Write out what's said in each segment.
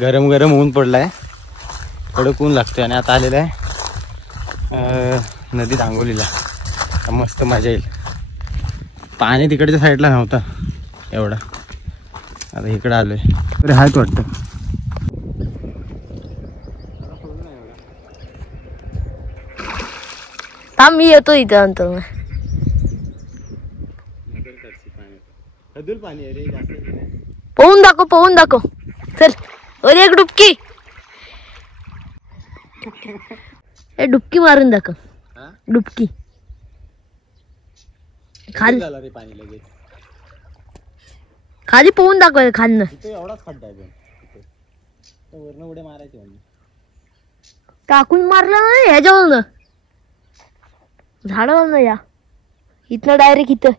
गरम गरम ऊन पडलाय, कडक ऊन लागतोय आणि आता आलेलं आहे नदीत आंघोलीला. मस्त मजा येईल. पाणी तिकडच्या साईडला नव्हता एवढा, आता इकडे आलोय. तरी हायच वाटतं. मी येतो इथे अंतर. पोहून दाखव, पोहून दाखव. चल और एक डुबकी. डुबकी मारून दाखव. डुबकी खाली खाली पोहून दाखव. खालनं एवढाच खड्डा आहे, वरनं उड्या मारायचे. टाकून मारलं ना ह्याच्यावरनं, झाडावरनं. या इथनं डायरेक्ट इथं.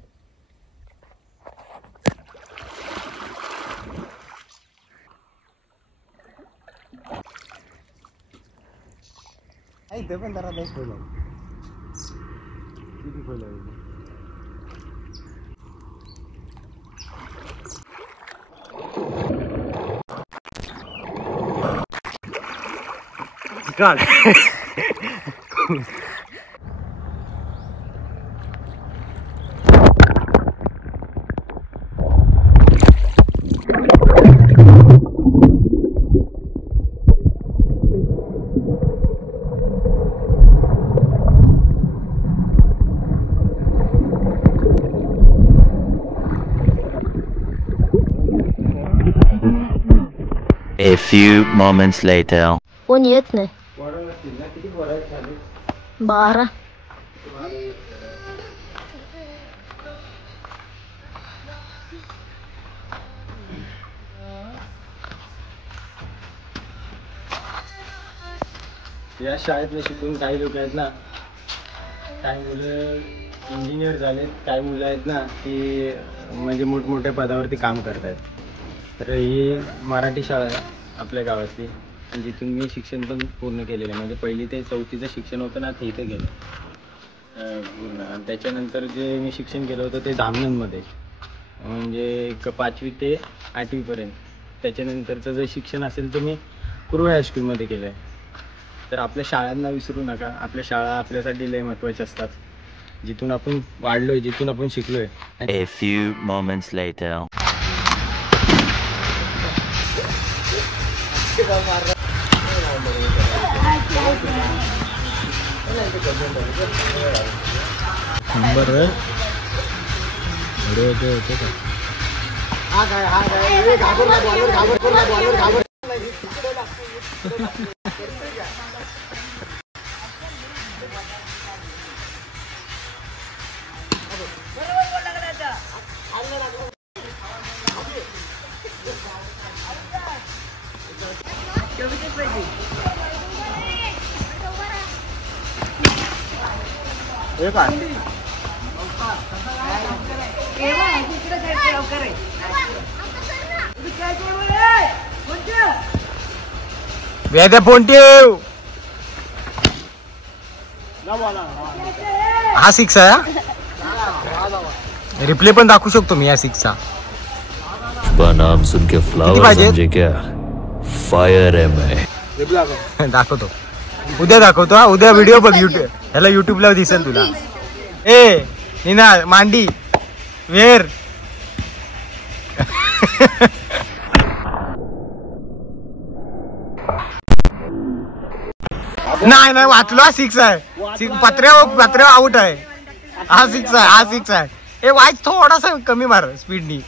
इथे पण जरा लई खोल आहे. किती खोल आहे. God. A few moments later. कोण येत नाही. 12. या शाळेतले शिकून काही लोक आहेत ना, काही मुलं इंजिनियर झालेत, काही मुलं आहेत ना की म्हणजे मोठमोठ्या पदावरती काम करतात. तर ही मराठी शाळा आहे आपल्या गावातली, जिथून मी शिक्षण पण पूर्ण केलेलं आहे. म्हणजे 1ली ते 4थीचं शिक्षण होतं ना, ते इथे गेलं पूर्ण. आणि त्याच्यानंतर जे मी शिक्षण केलं होतं ते धामणमध्ये, म्हणजे 5वी ते 8वीपर्यंत. त्याच्यानंतरचं जे शिक्षण असेल ते मी पूर्व हायस्कूलमध्ये केलं आहे. तर आपल्या शाळांना विसरू नका. आपल्या शाळा आपल्यासाठी लय महत्त्वाच्या असतात. जिथून आपण वाढलोय, जिथून आपण शिकलोय. A few moments later. वेद्या फोन ठेव. हा 6 आहे. रिप्ले पण दाखवू शकतो मी या 6चा. नाम सुन के फ्लावर समझे क्या? फायर है मैं. दाखवतो, उद्या दाखवतो. हा उद्या व्हिडिओ बघ युट्यूब, ह्याला युट्यूबला दिसेल तुला. ए निना मांडी वेर. नाही नाही वाचलो. हा 6 आहे. पत्र्या आउट आहे. हा 6 आहे. हा 6 आहे. हे वाईच थोडासा कमी मार स्पीडनी.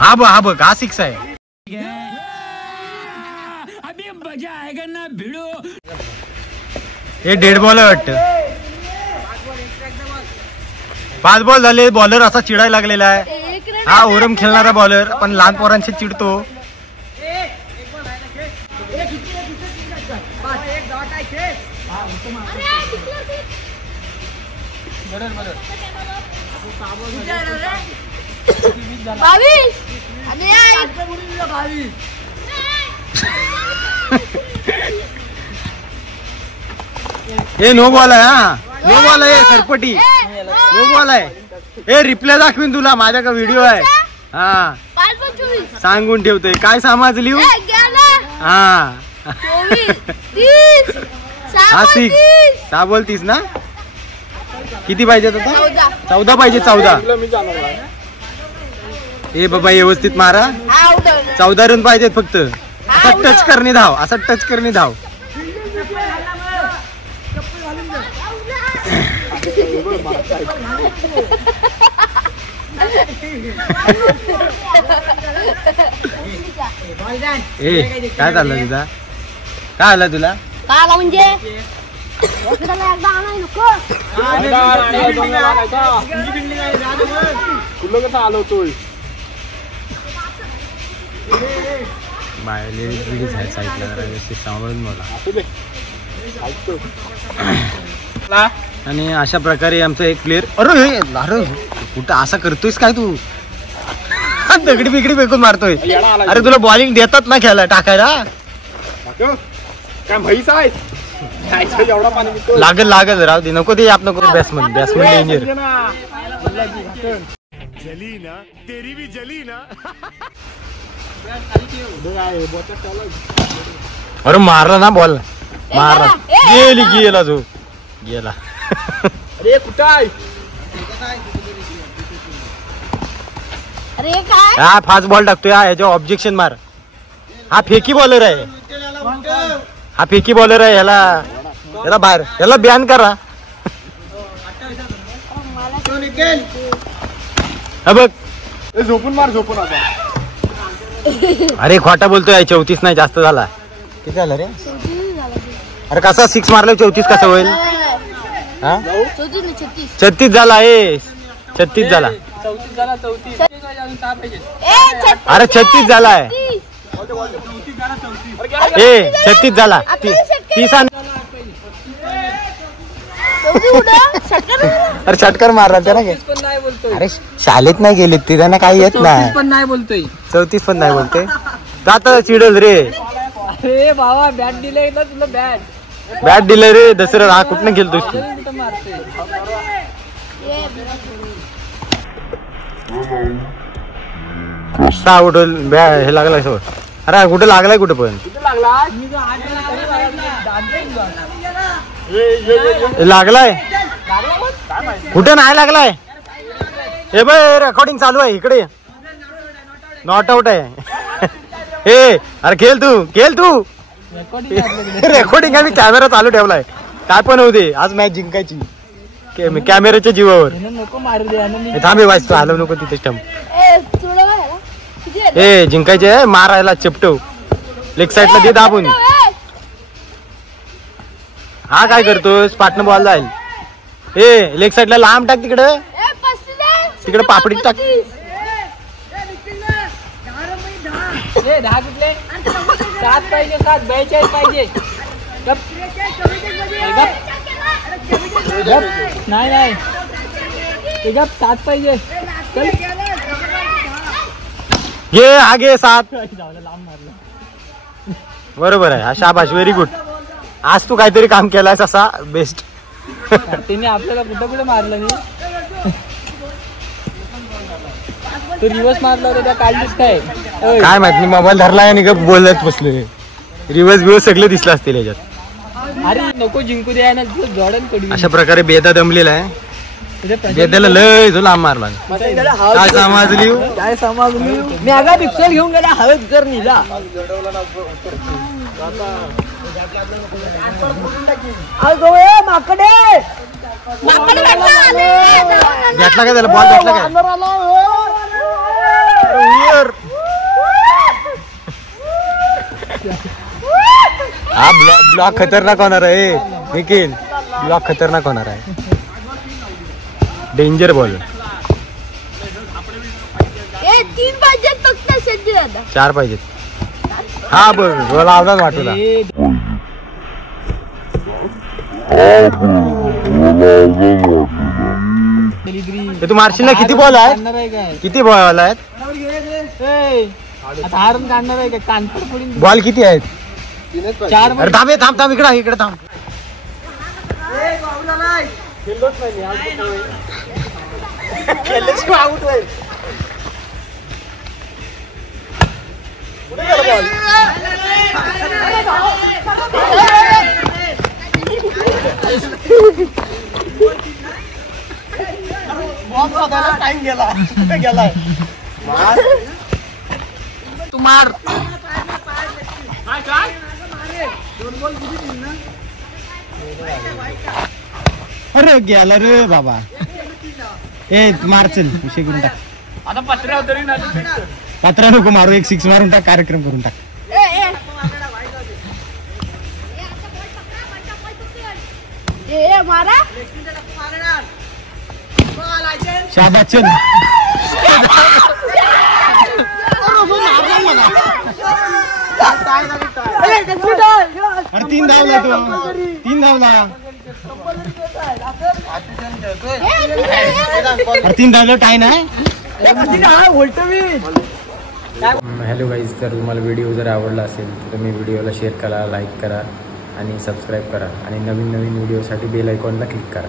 हा बघ हा 6 आहे. अभी मजा आएगा ना भिडो. हे डेड बॉल आहे वाटतं. 5 बॉल झाले. बॉलर असा चिडायला लागलेला आहे. हा ओरम खेळणारा बॉलर पण लहान पोरांशी चिडतो. बावीस. ए नो बॉल आहे, हा नो बॉल आहे, सरपटी नो बॉल आहे. ए रिप्लाय दाखवीन तुला, माझ्याकडे व्हिडिओ आहे. हा सांगून ठेवतोय, काय समाज लिहू. हा हा 6 सहा बोलतीस ना. किती पाहिजेत आता? 14 पाहिजे. 14. ए बाबा व्यवस्थित मारा. 14 रन पाहिजेत फक्त. असा टच करणे धाव, असा टच करणे धाव. ए काय चाललं तुझा? काय आलं तुला? काय आला म्हणजे आणि अशा प्रकारे आमचा एक प्लेअर. अरे अरे कुठं असं करतोयस काय तू? दगडी बिगडी फेकून मारतोय. अरे तुला बॉलिंग देतात ना खेळायला टाकायला. काय म्हैस आहे लागल लागल राहू दे, नको ते आप नको. Batsman danger. अरे मारला ना बॉल, मारला. गेला जो गेला. अरे कुठं आहे? अरे काय हा फास्ट बॉल टाकतोय. हा याच्यावर ऑब्जेक्शन मार. हा फेकी बॉलर आहे, हा फेकी बॉलर आहे. याला बाहेर, याला बॅन करा. बघ झोपून मार, झोपून आता. अरे खोटा बोलतोय. 34 नाही, जास्त झाला. किती झालं रे? अरे कसा 6 मारला 34 कसं होईल? हा 36 झाला आहे. 36 झाला. अरे 36 झालाय. ए 36 झाला. 30. अरे षटकार मारला त्याला. अरे शाळेत नाही गेले ते, त्यांना काही येत नाही. 34 पण नाही बोलते. आता चिडल रे. अरे बाबा बॅट दिले ना तुला. बॅट दिलं रे दसरा. हा कुठनं गेलतोस तू? उठल हे लागलाय सोड. अरे कुठे लागलाय? कुठे पण लागलाय? कुठे नाही लागलाय? हे बघ रेकॉर्डिंग चालू आहे इकडे. नॉट आउट आहे. हे अरे खेळ तू. रेकॉर्डिंग आम्ही कॅमेरा चालू ठेवलाय. काय पण होऊ दे, आज मॅच जिंकायची कॅमेऱ्याच्या जीवावर. थांबे वाईस तू आलो नको तिथे स्टंप. ए जिंकायचे. मारायला चपटव. लेग साईडला दे दाबून. हा काय करतोस? पाटणं बॉल जाईल. ए लेग साईडला लांब टाक. तिकडे पापडी टाक. 7 पाहिजे. 7 42 पाहिजे. नाही 7 पाहिजे. घे आगे 7. बरोबर आहे. हा शाबाश, व्हेरी गुड. आज तू काहीतरी काम केलायस असा बेस्ट. तिने आपल्याला कुठं मारलं नाही. तो रिवर्स मारला होता काय दिसतंय? काय माहित, मी मोबाईल धरलाय आणि गप बोलत बसले. रिवर्स बिवर्स सगळे दिसलं असतील याच्यात. अरे नको जिंकू द्या ना. जॉर्डन कडून अशा प्रकारे बेदा दमलेला आहे. बेदाला लय जो लांब मारला. काय समजली? काय समजली? मी आगा पिक्चर घेऊन गेला हवेत कर निला. माकडे घेतला काय त्याला? बॉल घेतला काय? हा ब्लॉक खतरनाक होणार आहे निखिल. ब्लॉक खतरनाक होणार आहे. Danger ball. 3 पाहिजेत फक्त. 4 पाहिजेत. हा बघ मला आवाज वाटला. तू मारशील ना? किती बॉल आहेत? किती बॉल आहेत? आता हारून काढणार आहे का कानपूर पुढील बॉल किती आहेत? 4 अरे थांब इकडे थांब. टाइम गेला गेलाय तुम्हार अरे गेला रे बाबा. ए मार चल विषय करून टाक. आता पत्र्या तरी पात्रा नको मारू, एक 6 मारून टाक, कार्यक्रम करून टाक. मारा शाबाश चल. अरे 3 धावला तू, 3 धावला. अरे 3 धावलं टाय नाही. हॅलो गाईज, तर तुम्हाला व्हिडिओ जर आवडला असेल तर तुम्ही व्हिडिओला शेअर करा, लाईक करा आणि सबस्क्राईब करा आणि नवीन व्हिडिओसाठी बेल आयकॉनला क्लिक करा.